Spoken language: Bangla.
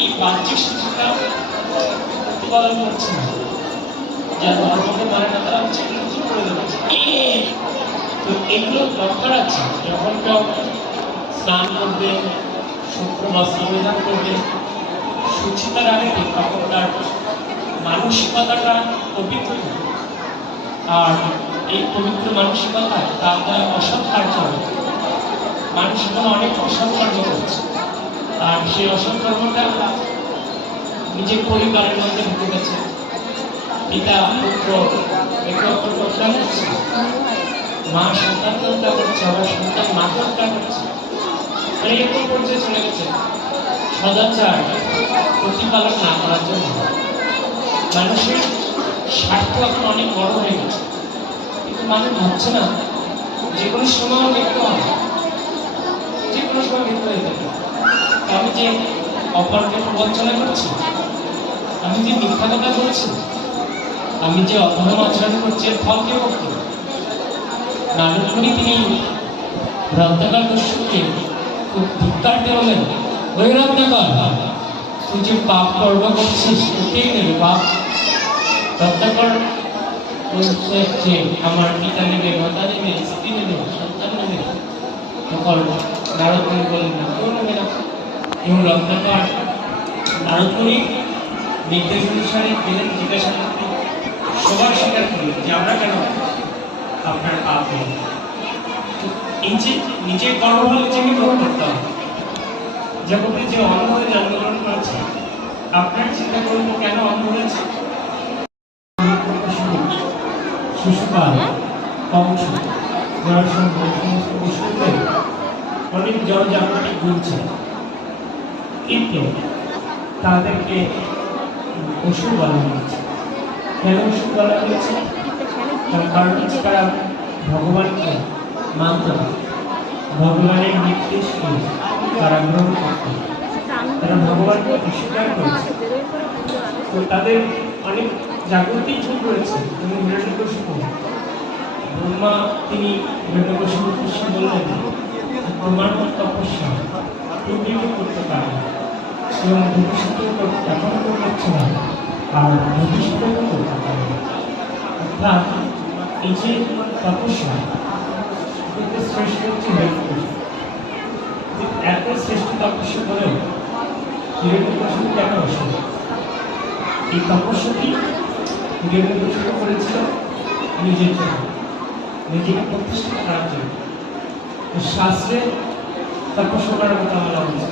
এই বাহ্যিক শিক্ষাটা প্রতিপালন করছে না, যারা ধর্মকে মানে না তারা হচ্ছে এগুলো কি করে দেবে। তো এগুলো দরকার আছে। যখন কেউ স্নান করবে, শুক্র বস্ত্র পরিধান করবে, সুচিতার আগে তখন তার মানসিকতাটা পবিত্র হবে। আর এই পবিত্র মানসিকতায় তার দ্বারা অসৎ কার্য হবে। মানুষ এখন অনেক অসৎ কর্ম করছে, আর সেই অসৎ কর্মটা নিজের পরিবারের মধ্যে ঢুকে গেছে। পিতা পুত্র একে অপরকে হত্যা করছে, মা সন্তানকে হত্যা করছে, আবার সন্তান মাকে হত্যা করছে। এরকম পর্যায়ে চলে গেছে। সদাচার প্রতিপালন না করার জন্য মানুষের স্বার্থ এখন অনেক বড় হয়ে গেছে, কিন্তু মানুষ ভাবছে না যে কোনো সময় মৃত্যু হবে, যে কোনো সময় মৃত্যু হয়ে যাবে। আমি যে অপরকে প্রবঞ্চনা করছি, আমি যে মিথ্যা কথা বলছি, আমি যে অধর্ম আচরণ করছি, এর ফল কে ভোগ করবে? নারদমুনি তিনি রত্নাকর দস্যুকে খুব ধিক্কার দিয়ে বললেন, ওই রত্নাকর, তুই যে পাপ কর্ম করছিস ওকেই নেবে পাপ। রত্নাকর বলছে যে আমার পিতা নেবে, মাতা নেবে, স্ত্রী নেবে, সন্তান নেবে। তখন নারদমুনি বললেন না, কেউ নেবে না। এবং রত্নাকর নারদমুনি নির্দেশ অনুসারে গেলেন, জিজ্ঞাসা করতে সবার স্বীকার করলেন যে আমরা কেন আপনার পাপ নেই। এই যে নিজের কর্মফল নিজেকে গ্রহণ করতে হবে। জগতে যে অন্ধ হয়ে জন্মগ্রহণ করেছে, আপনার চিন্তা করুন কেন অন্ধ হয়েছে। শিশুপাল, কংস, জরাসন্ধ সমস্ত পশুদের অনেক জনজাগতিক গুলছে, কিন্তু তাদেরকে অসুর বলা হয়েছে। কেন অসুর বলা হয়েছে? তার কারণ হচ্ছে তারা ভগবানকে মানত না, ভগবানের নির্দেশকে তারা গ্রহণ করত, তারা ভগবানকে অস্বীকার করেছে। তো তাদের অনেক জাগতিক ভুল রয়েছে। যেমন হিরণ্যকশিপু, ব্রহ্মা তিনি হিরণ্যকশিপুকে বললেন, তোমার মত তপস্যা তুমি করতে পারো, এবং ভবিষ্যতে এখনো করছে না, আর ভবিষ্যতেও করতে পারে। অর্থাৎ এই যে তপস্যা শ্রেষ্ঠ হচ্ছে হিরণ্যকশিপু। এত শ্রেষ্ঠ তপস্যা করেও হিরণ্যকশিপু কেন অসুখ? এই তপস্যাটি হিরণ্যকশিপু করেছিল নিজের জন্য, নিজেকে প্রতিষ্ঠিত করার জন্য। শাস্ত্রে তপস্যা করার কথা বলা হয়েছে।